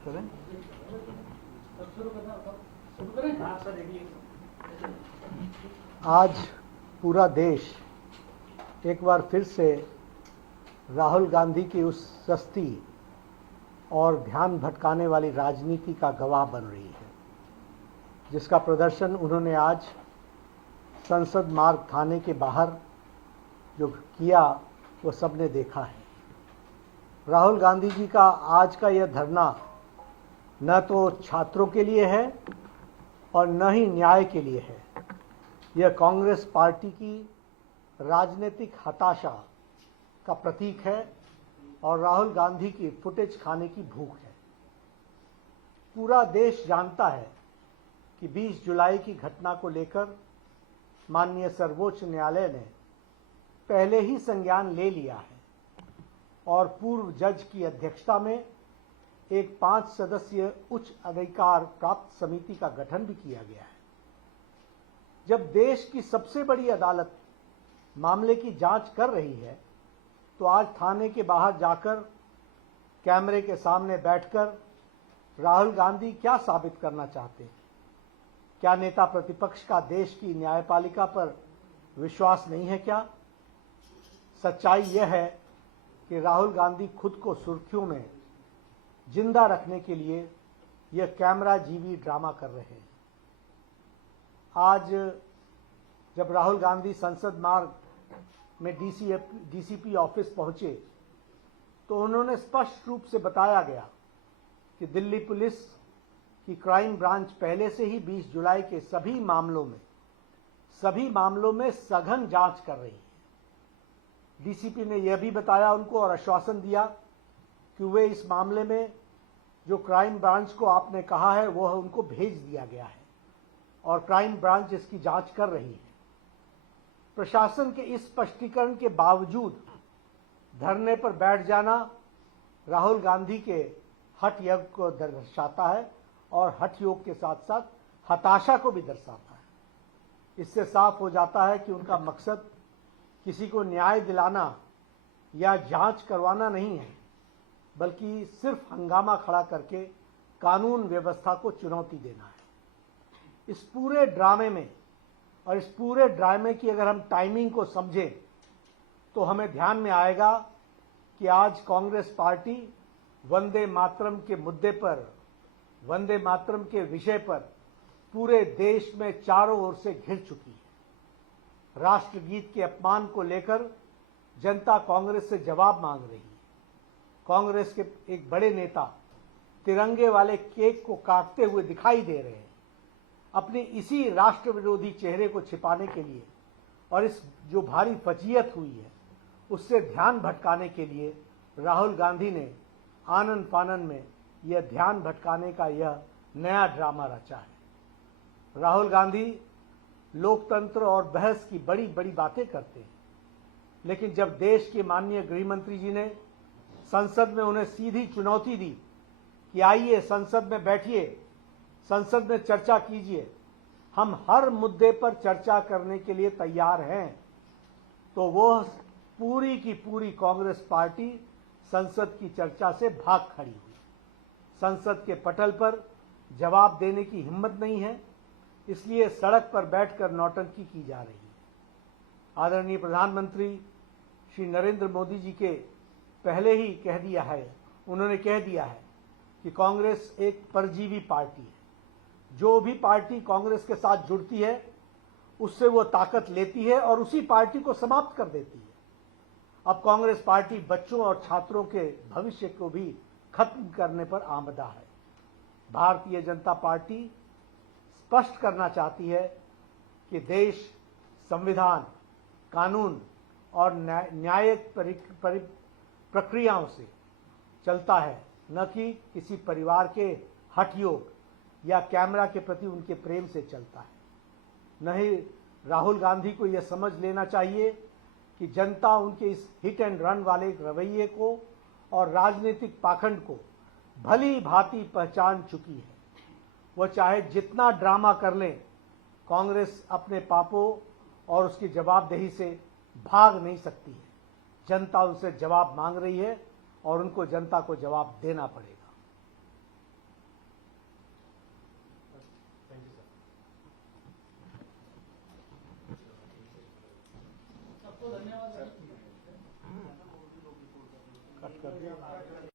करें। आज पूरा देश एक बार फिर से राहुल गांधी की उस सस्ती और ध्यान भटकाने वाली राजनीति का गवाह बन रही है, जिसका प्रदर्शन उन्होंने आज संसद मार्ग थाने के बाहर जो किया वो सबने देखा है। राहुल गांधी जी का आज का यह धरना न तो छात्रों के लिए है और न ही न्याय के लिए है। यह कांग्रेस पार्टी की राजनीतिक हताशा का प्रतीक है और राहुल गांधी की फुटेज खाने की भूख है। पूरा देश जानता है कि 20 जुलाई की घटना को लेकर माननीय सर्वोच्च न्यायालय ने पहले ही संज्ञान ले लिया है और पूर्व जज की अध्यक्षता में एक 5 सदस्यीय उच्च अधिकार प्राप्त समिति का गठन भी किया गया है। जब देश की सबसे बड़ी अदालत मामले की जांच कर रही है तो आज थाने के बाहर जाकर कैमरे के सामने बैठकर राहुल गांधी क्या साबित करना चाहते हैं? क्या नेता प्रतिपक्ष का देश की न्यायपालिका पर विश्वास नहीं है क्या? सच्चाई यह है कि राहुल गांधी खुद को सुर्खियों में जिंदा रखने के लिए यह कैमरा जीवी ड्रामा कर रहे हैं। आज जब राहुल गांधी संसद मार्ग में डीसीपी ऑफिस पहुंचे तो उन्होंने स्पष्ट रूप से बताया गया कि दिल्ली पुलिस की क्राइम ब्रांच पहले से ही 20 जुलाई के सभी मामलों में सघन जांच कर रही है। डीसीपी ने यह भी बताया उनको और आश्वासन दिया कि वे इस मामले में जो क्राइम ब्रांच को आपने कहा है वह उनको भेज दिया गया है और क्राइम ब्रांच इसकी जांच कर रही है। प्रशासन के इस स्पष्टीकरण के बावजूद धरने पर बैठ जाना राहुल गांधी के हठ योग को दर्शाता है और हठ योग के साथ साथ हताशा को भी दर्शाता है। इससे साफ हो जाता है कि उनका मकसद किसी को न्याय दिलाना या जांच करवाना नहीं है, बल्कि सिर्फ हंगामा खड़ा करके कानून व्यवस्था को चुनौती देना है। इस पूरे ड्रामे में और इस पूरे ड्रामे की अगर हम टाइमिंग को समझें तो हमें ध्यान में आएगा कि आज कांग्रेस पार्टी वंदे मातरम के मुद्दे पर, वंदे मातरम के विषय पर पूरे देश में चारों ओर से घिर चुकी है। राष्ट्रगीत के अपमान को लेकर जनता कांग्रेस से जवाब मांग रही है। कांग्रेस के एक बड़े नेता तिरंगे वाले केक को काटते हुए दिखाई दे रहे हैं अपनी इसी राष्ट्र विरोधी चेहरे को छिपाने के लिए, और इस जो भारी फजीयत हुई है उससे ध्यान भटकाने के लिए राहुल गांधी ने आनन फानन में यह ध्यान भटकाने का यह नया ड्रामा रचा है। राहुल गांधी लोकतंत्र और बहस की बड़ी बड़ी बातें करते हैं, लेकिन जब देश के माननीय गृह मंत्री जी ने संसद में उन्हें सीधी चुनौती दी कि आइए संसद में बैठिए, संसद में चर्चा कीजिए, हम हर मुद्दे पर चर्चा करने के लिए तैयार हैं, तो वो पूरी की पूरी कांग्रेस पार्टी संसद की चर्चा से भाग खड़ी हुई। संसद के पटल पर जवाब देने की हिम्मत नहीं है, इसलिए सड़क पर बैठकर नौटंकी की जा रही है। आदरणीय प्रधानमंत्री श्री नरेंद्र मोदी जी के पहले ही उन्होंने कह दिया है कि कांग्रेस एक परजीवी पार्टी है। जो भी पार्टी कांग्रेस के साथ जुड़ती है उससे वो ताकत लेती है और उसी पार्टी को समाप्त कर देती है। अब कांग्रेस पार्टी बच्चों और छात्रों के भविष्य को भी खत्म करने पर आमदा है। भारतीय जनता पार्टी स्पष्ट करना चाहती है कि देश संविधान, कानून और न्यायिक प्रक्रियाओं से चलता है, न कि किसी परिवार के हठयोग या कैमरा के प्रति उनके प्रेम से चलता है। नहीं, राहुल गांधी को यह समझ लेना चाहिए कि जनता उनके इस हिट एंड रन वाले रवैये को और राजनीतिक पाखंड को भली भांति पहचान चुकी है। वह चाहे जितना ड्रामा कर लें, कांग्रेस अपने पापों और उसकी जवाबदेही से भाग नहीं सकती है। जनता उनसे जवाब मांग रही है और उनको जनता को जवाब देना पड़ेगा। कट कर दिया।